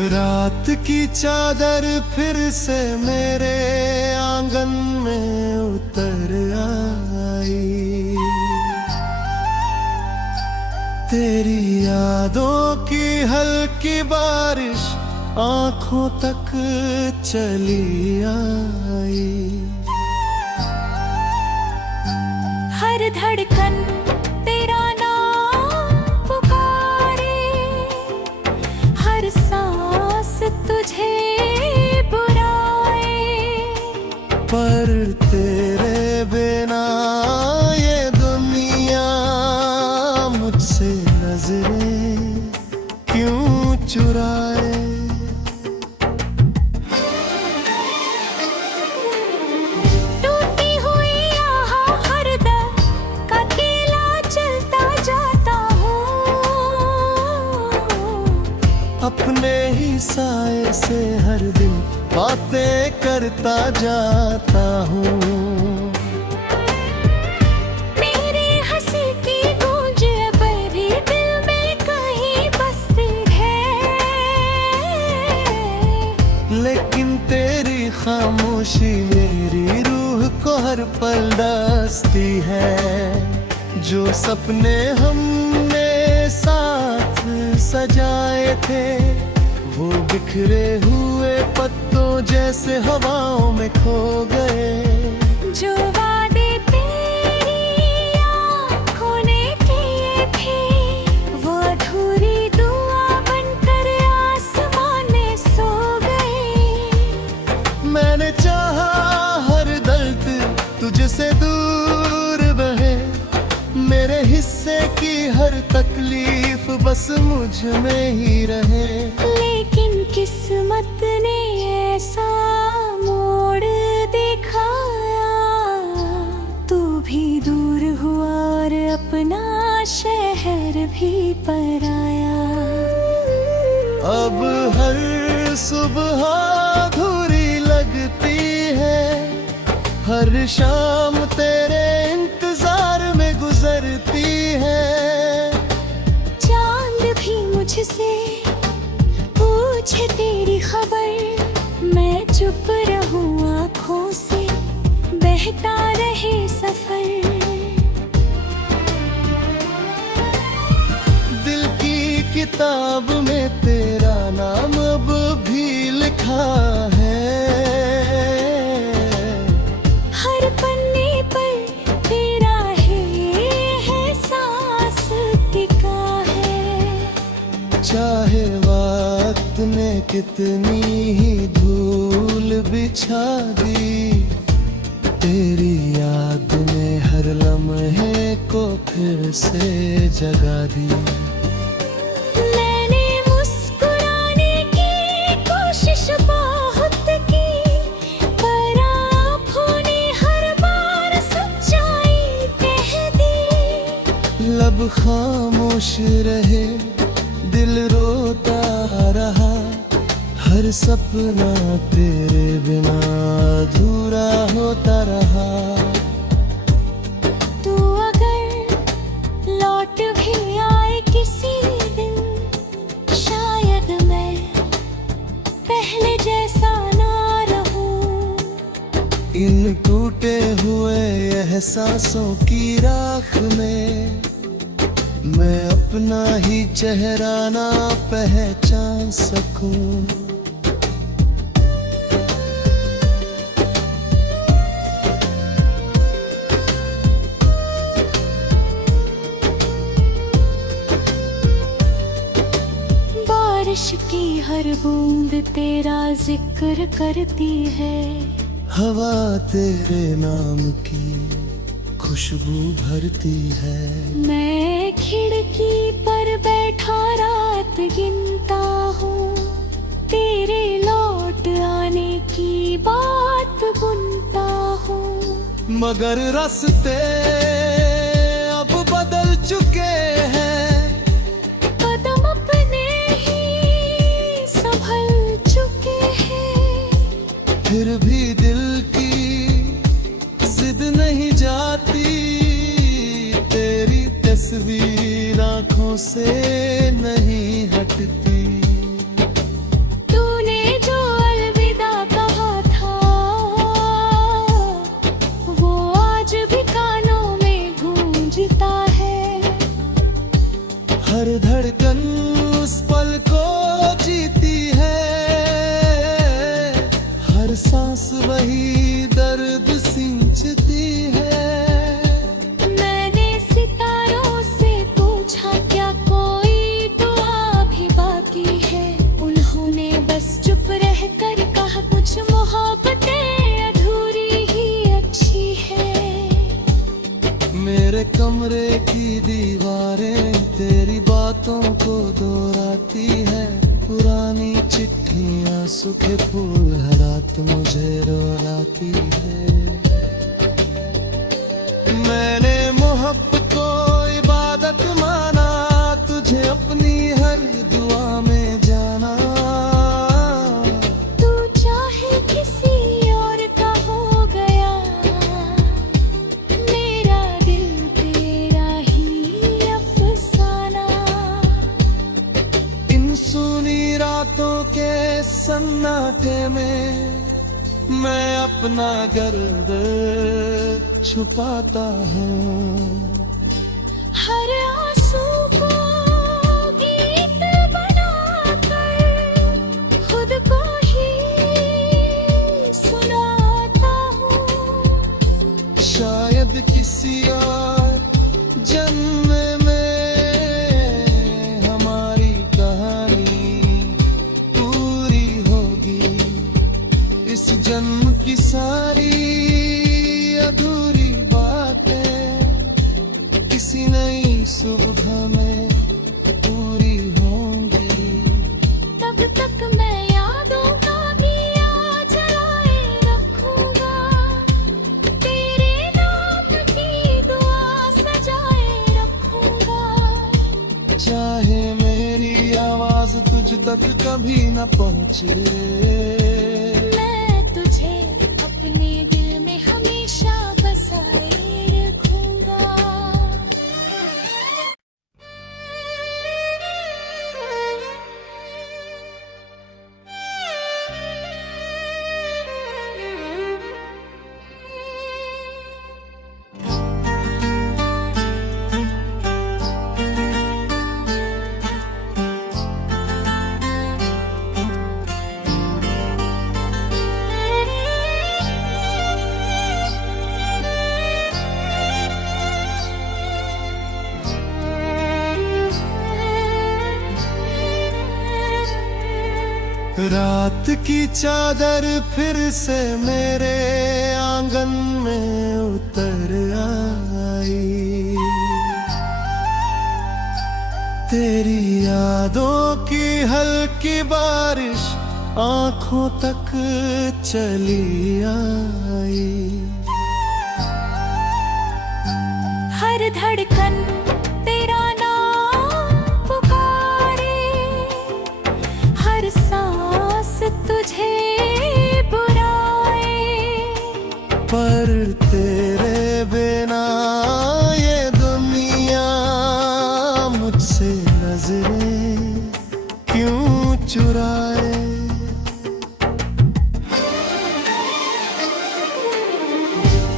रात की चादर फिर से मेरे आंगन में उतर आई। तेरी यादों की हल्की बारिश आंखों तक चली आई। हर धड़कन तेरा नाम पुकारे, हर सांस तुझे बुलाए। पर तेरे बिना ये दुनिया मुझसे नजरें क्यों चुराए। टूटी हुई यहाँ हर दम का अकेला चलता जाता हूँ। अपने ही साए से हर दिन बातें करता जाता हूँ। मेरी हंसी की गूंज अब भी दिल में कहीं बसती है। लेकिन तेरी खामोशी मेरी रूह को हर पल डसती है। जो सपने हमने साथ सजाए थे वो बिखरे हुए पत्तों जैसे हवाओं में खो गए। जो वादे तेरी आँखों ने किए थे वो अधूरी दुआ बनकर आसमान में सो गए। मैंने चाहा हर दर्द तुझसे दूर बहे, मेरे हिस्से की हर तकलीफ बस मुझ में ही रहे। लेकिन किस्मत ने ऐसा मोड़ दिखाया, तू भी दूर हुआ और अपना शहर भी पराया। अब हर सुबह अधूरी लगती है, हर शाम तेरे इंतजार में गुजरती है। चांद भी मुझसे पूछे तेरी खबर, मैं चुप रहूं आँखों से बहता रहे सफर। दिल की किताब में तेरा नाम अब भी लिखा है। हर पन्ने पर तेरा है एहसास टिका है। चाहे वक्त ने कितनी ही धूल बिछा दी, तेरी याद ने हर लम्हे को फिर से जगा दी। मैंने मुस्कुराने की कोशिश बहुत की, पर आँखों ने हर बार सच्चाई कह दी। लब खामोश रहे, दिल रोता रहा, हर सपना तेरे बिना अधूरा होता रहा। तू अगर लौट भी आए किसी दिन, शायद मैं पहले जैसा ना रहूं। इन टूटे हुए एहसासों की राख में मैं अपना ही चेहरा ना पहचान सकूं। बारिश की हर बूंद तेरा जिक्र करती है। हवा तेरे नाम की खुशबू भरती है। मैं खिड़की पर बैठा रात गिनता हूँ, तेरे लौट आने की बात बुनता हूँ। मगर रास्ते अब बदल चुके हैं, कदम अपने ही संभल चुके हैं। फिर भी दिल की जिद नहीं जाती, तेरी तस्वीर आंखों से नहीं हटती। धड़कन उस पल को जीती है, हर सांस वही दर्द सींचती है। मैंने सितारों से पूछा क्या कोई दुआ भी बाकी है, उन्होंने बस चुप रह कर कहा कुछ मोहब्बतें अधूरी ही अच्छी है। मेरे कमरे की दीवारें तेरी बातों को दोहराती है, पुरानी चिट्ठियां सूखे फूल हर रात मुझे रुलाती है। मैंने मोहब्बत को इबादत माना, तुझे अपनी हर दुआ में जाना। तू चाहे किसी और का हो गया, मेरा दिल तेरा ही अफसाना। इन सुनी रातों के सन्नाटे में मैं अपना दर्द छुपाता हूँ। हर आंसू को गीत बनाकर खुद को ही सुनाता हूँ। शायद किसी और जन्म में हमारी कहानी पूरी होगी, इस जन्म की सारी अधूरी बातें किसी नई सुबह में पूरी होंगी। तब तक मैं यादों का दिया जलाए रखूंगा, तेरे नाम की दुआ सजाए रखूंगा। चाहे मेरी आवाज तुझ तक कभी न पहुँचे, मैं तुझे अपने दिल में हमेशा बसाए रखूंगा। रात की चादर फिर से मेरे आंगन में उतर आई, तेरी यादों की हल्की बारिश आंखों तक चली आई। हर धड़कन तेरा नाम पुकारे, हर सांस तुझे बुलाए। पर तेरे बिना ये दुनिया मुझसे नजरें क्यों चुराए।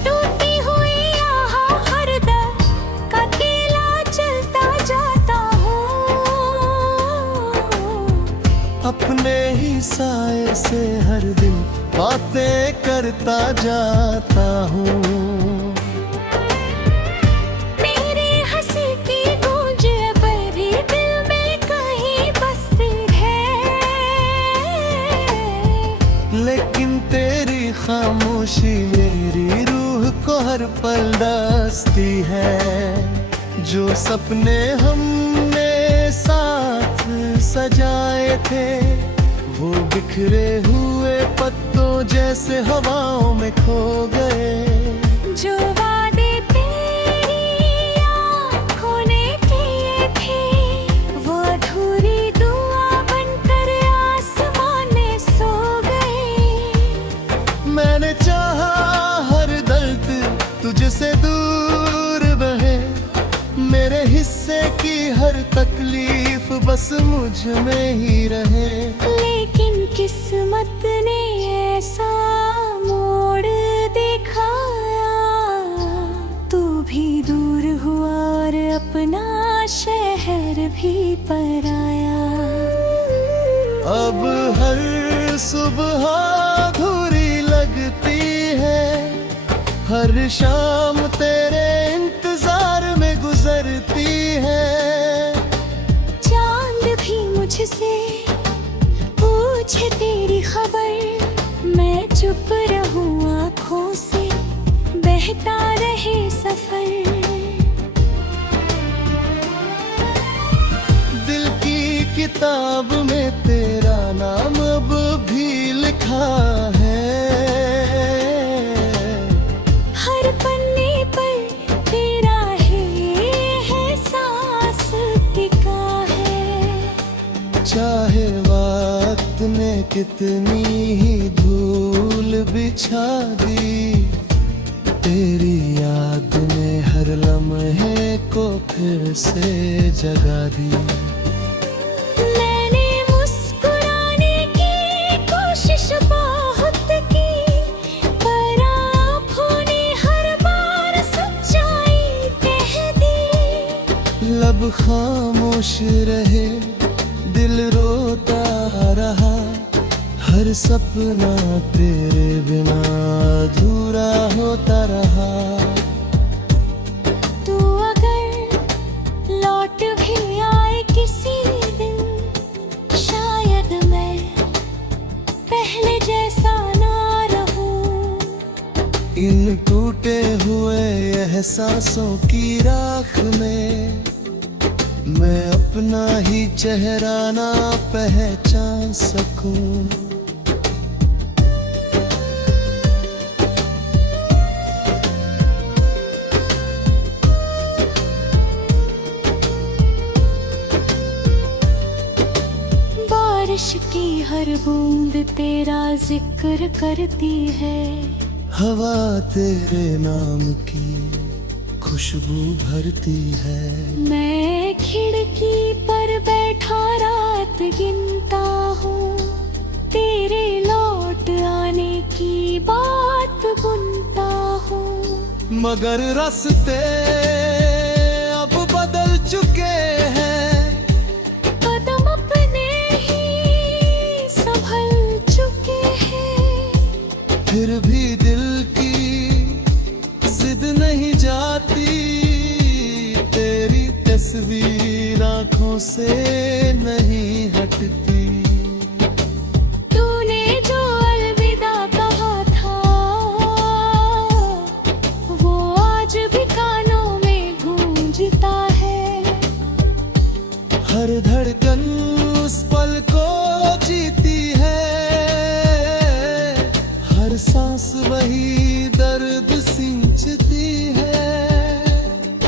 टूटी हुई यहाँ हर दम का अकेला चलता जाता हूँ, अपने ही साए से हर दिन बातें करता जाता हूँ। मेरी हंसी की गूंज पर भी दिल में कहीं बसती है, लेकिन तेरी खामोशी मेरी रूह को हर पल डसती है। जो सपने हमने साथ सजाए थे वो बिखरे हुए पत्तों जैसे हवाओं में खो गए। जो वादे तेरी आँखों ने किए थे वो अधूरी दुआ बनकर आसमान में सो गए। मैंने चाहा हर दर्द तुझसे दूर बहे, मेरे हिस्से की हर तकलीफ बस मुझ में ही रहे। लेकिन किस्मत ने ऐसा मोड़ दिखाया, तू भी दूर हुआ और अपना शहर भी पराया। अब हर सुबह अधूरी लगती है, हर शाम तेरे इंतजार में गुजरती है। चांद भी मुझसे पूछे तेरी खबर, मैं चुप रहूं आँखों से बहता रहे सफर। दिल की किताब में तेरा नाम अब भी लिखा है, हर पन्ने पर तेरा है एहसास टिका है। चाहे वक्त ने कितनी ही धूल बिछा दी, तेरी याद ने हर लम्हे को फिर से जगा दी। मैंने मुस्कुराने की कोशिश बहुत की, पर आँखों ने हर बार सच्चाई कह दी। लब खामोश रहे, दिल रोता रहा, हर सपना तेरे बिना अधूरा होता रहा। तू अगर लौट भी आए किसी दिन, शायद मैं पहले जैसा ना रहूं। इन टूटे हुए एहसासों की राख में मैं अपना ही चेहरा ना पहचान सकूं। बारिश की हर बूंद तेरा जिक्र करती है, हवा तेरे नाम की खुशबू भरती है। मैं खिड़की पर बैठा रात गिनता हूँ, तेरे लौट आने की बात बुनता हूँ। मगर रास्ते अब बदल चुके हैं, कदम अपने ही संभल चुके हैं। फिर भी दिल की जिद नहीं जाती, तेरी तस्वीर आँखों से नहीं हटती। तूने जो अलविदा कहा था, वो आज भी कानों में गूंजता है। हर धड़कन उस पल को जीती है, हर सांस वही दर्द सिंचती है।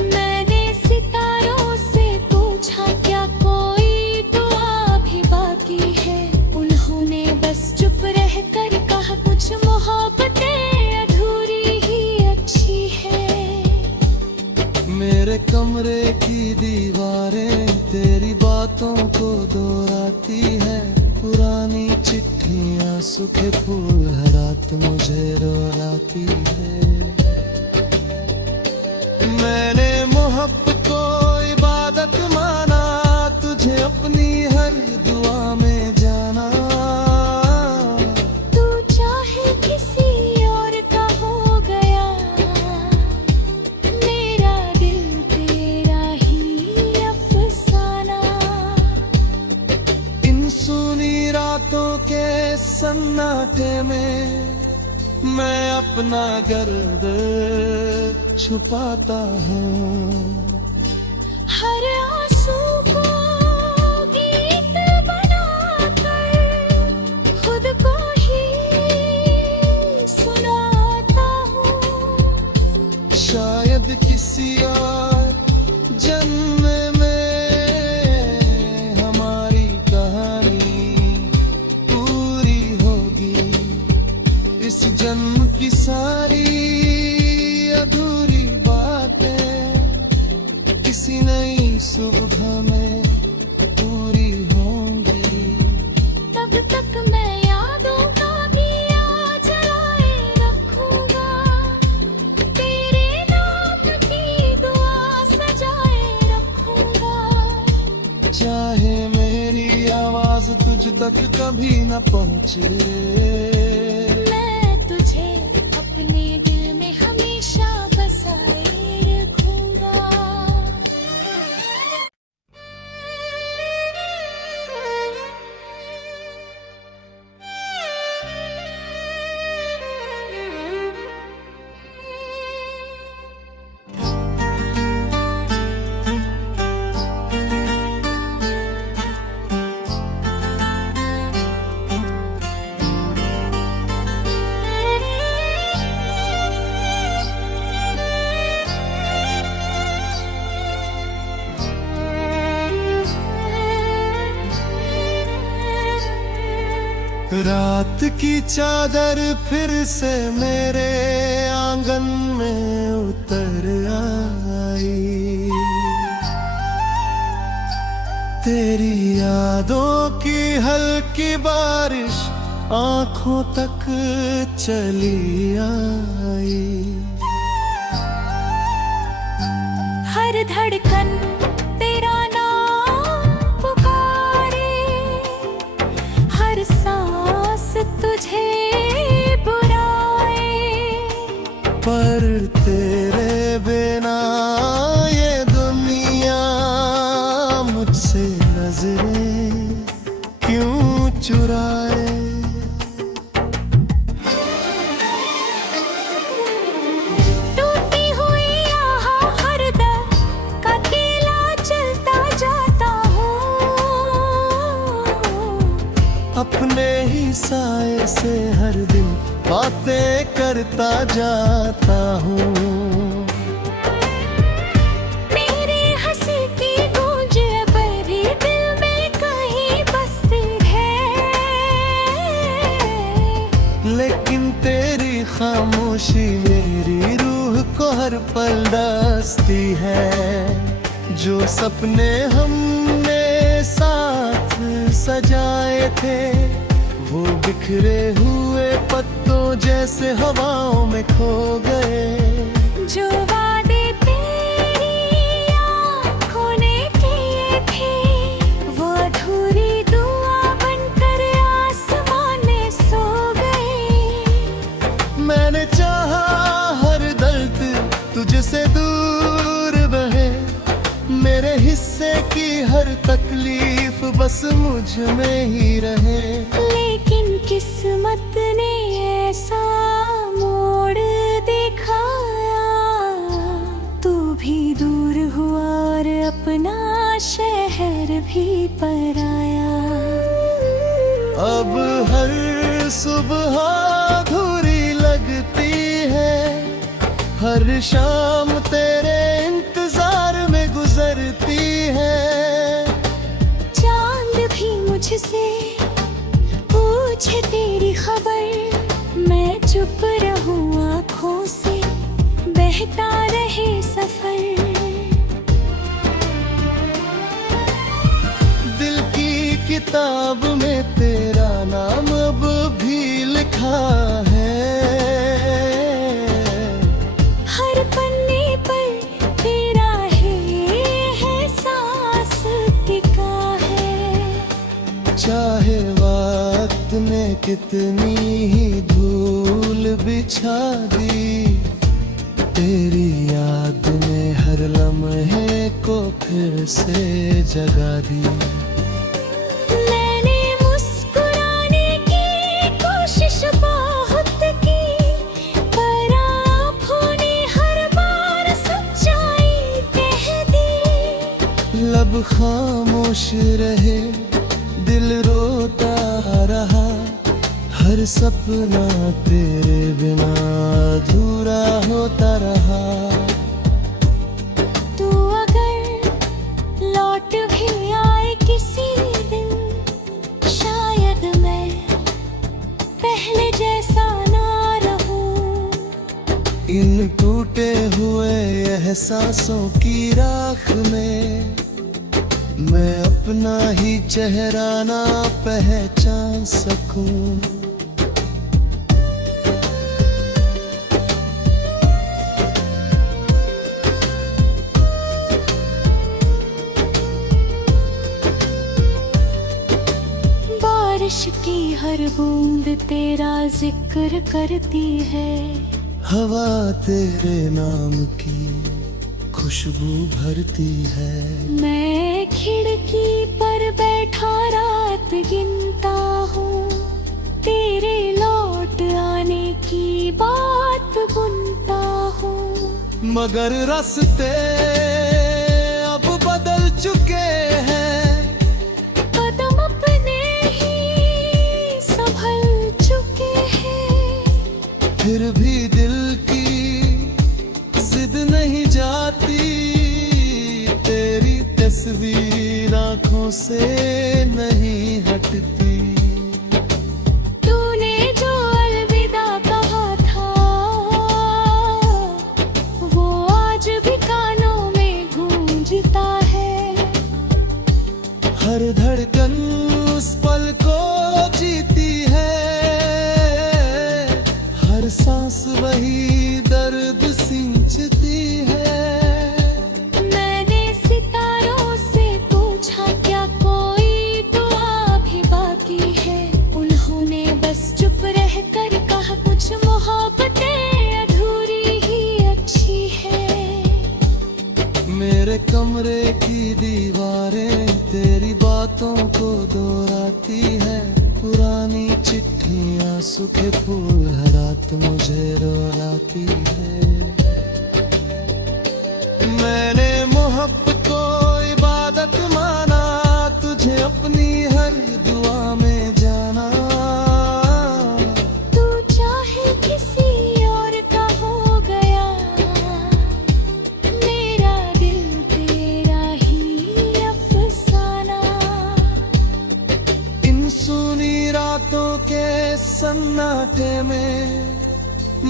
मैंने सितारों से पूछा क्या कोई दुआ भी बाकी है, उन्होंने बस चुप रह कर कहा कुछ मोहब्बतें अधूरी ही अच्छी है। मेरे कमरे की दीवारें तेरी बातों को दोहराती है, पुरानी चिट्ठियां सूखे फूल हर रात मुझे रुलाती है। मैंने मोहब्बत को इबादत माना, तुझे अपनी हर दुआ में जाना। तू चाहे किसी और का हो गया, मेरा दिल तेरा ही अफसाना। इन सुनी रातों के सन्नाटे में मैं अपना दर्द छुपाता हूँ। हर आंसू को गीत बनाकर खुद को ही सुनाता हूँ। शायद किसी और जन्म में हमारी कहानी पूरी होगी। इस जन्म की सारी अधूरी बातें किसी नई सुबह में पूरी होंगी। तब तक मैं यादों का दिया जलाए रखूंगा, तेरे नाम की दुआ सजाए रखूंगा। चाहे मेरी आवाज तुझ तक कभी न पहुँचे, मैं तुझे अपने दिल में हमेशा बसाए रखूंगा। रात की चादर फिर से मेरे आंगन में उतर आई, तेरी यादों की हल्की बारिश आंखों तक चली आई। हर धड़कन तेरा नाम पुकारे, हर सांस तुझे बुलाए, पर तेरे बिना ये दुनिया मुझसे नजरें क्यों चुराए। टूटी हुई यहाँ हर दम का अकेला चलता जाता हूँ, अपने ही साए से हर दिन बातें करता जाता हूँ। मेरी हंसी की गूंज पर भी दिल में कहीं बसती है, लेकिन तेरी खामोशी मेरी रूह को हर पल डसती है। जो सपने हमने साथ सजाए थे वो बिखरे हुए पत्तों जैसे हवाओं में खो गए। जो वादे तेरी आँखों ने किए थे वो अधूरी दुआ बनकर आसमान में सो गए। मैंने चाहा हर दर्द तुझसे दूर बहे, मेरे हिस्से की हर तकलीफ बस मुझ में ही रहे। लेकिन किस्मत ने ऐसा मोड़ दिखाया, तू भी दूर हुआ और अपना शहर भी पराया। अब हर सुबह अधूरी लगती है, हर शाम तेरे इंतजार में गुजरती है। चांद भी मुझसे पूछे तेरी खबर, मैं चुप रहूं आँखों से बहता रहे सफर। दिल की किताब में तेरा नाम अब भी लिखा है, हर पन्ने पर तेरा है सांस टिका है। चाहे वक्त ने कितनी ही धूल बिछा दी, तेरी याद ने हर लम्हे को फिर से जगा दी। मैंने मुस्कुराने की कोशिश बहुत की, पर आँखों ने हर बार सच्चाई कह दी। लब खामोश रहे, दिल रोता रहा, हर सपना तेरे बिना अधूरा होता रहा। तू अगर लौट भी आए किसी दिन, शायद मैं पहले जैसा ना रहूं। इन टूटे हुए एहसासों की राख में मैं अपना ही चेहरा ना पहचान सकूं। बारिश की हर बूंद तेरा जिक्र करती है। हवा तेरे नाम की खुशबू भरती है। मैं खिड़की पर बैठा रात गिनता हूँ, तेरे लौट आने की बात बुनता हूँ। मगर रास्ते अब बदल चुके हैं, कदम अपने ही संभल चुके हैं। फिर भी दिल की जिद नहीं जाती, तेरी तस्वीर आंखों से नहीं हटती। तूने जो अलविदा कहा था, वो आज भी कानों में गूंजता है। हर धड़कन उस पल को जीती है, हर सांस वही दर्द सींचती है। मैंने सितारों से पूछा क्या कोई दुआ भी बाकी है। उन्होंने बस चुप रह कर कहा कुछ मोहब्बतें अधूरी ही अच्छी है। मेरे कमरे की दीवारें तेरी बातों को दोहराती है। पुरानी चिट्ठियां सूखे फूल हर रात मुझे रुलाती है। मैंने मोहब्बत को इबादत माना, तुझे अपनी हर दुआ में जाना। तू चाहे किसी और का हो गया, मेरा दिल तेरा ही अफसाना। इन सुनी रातों के सन्नाटे में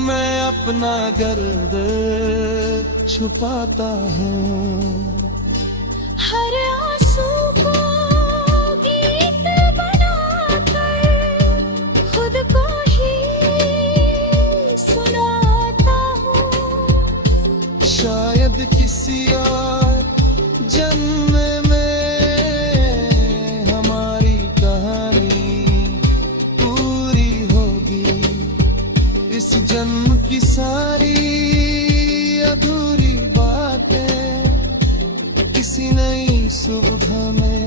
मैं अपना दर्द छुपाता हूँ। हर आंसू को गीत बनाकर खुद को ही सुनाता हूँ। शायद किसी और जन्म में हमारी कहानी पूरी होगी। इस जन्म की सारी अधूरी बातें किसी नई सुबह में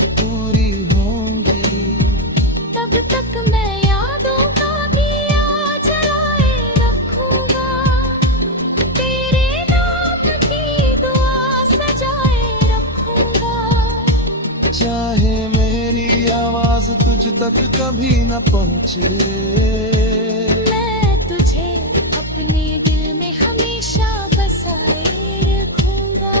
पूरी होंगी। तब तक मैं यादों का दिया जलाए रखूंगा, तेरे नाम की दुआ सजाए रखूंगा। चाहे मेरी आवाज तुझ तक कभी न पहुँचे, मैं तुझे अपने दिल में हमेशा बसाए रखूंगा।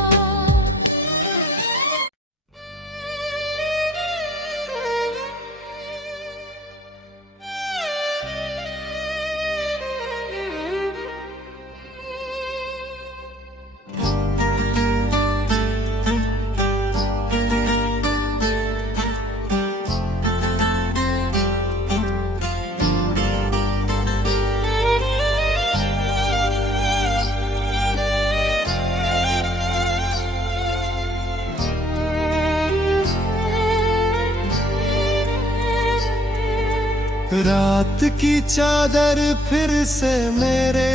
रात की चादर फिर से मेरे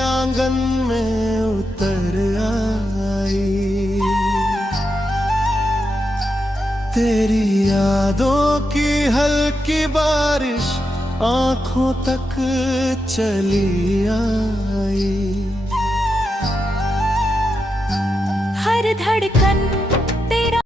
आंगन में उतर आई। तेरी यादों की हल्की बारिश आंखों तक चली आई। हर धड़कन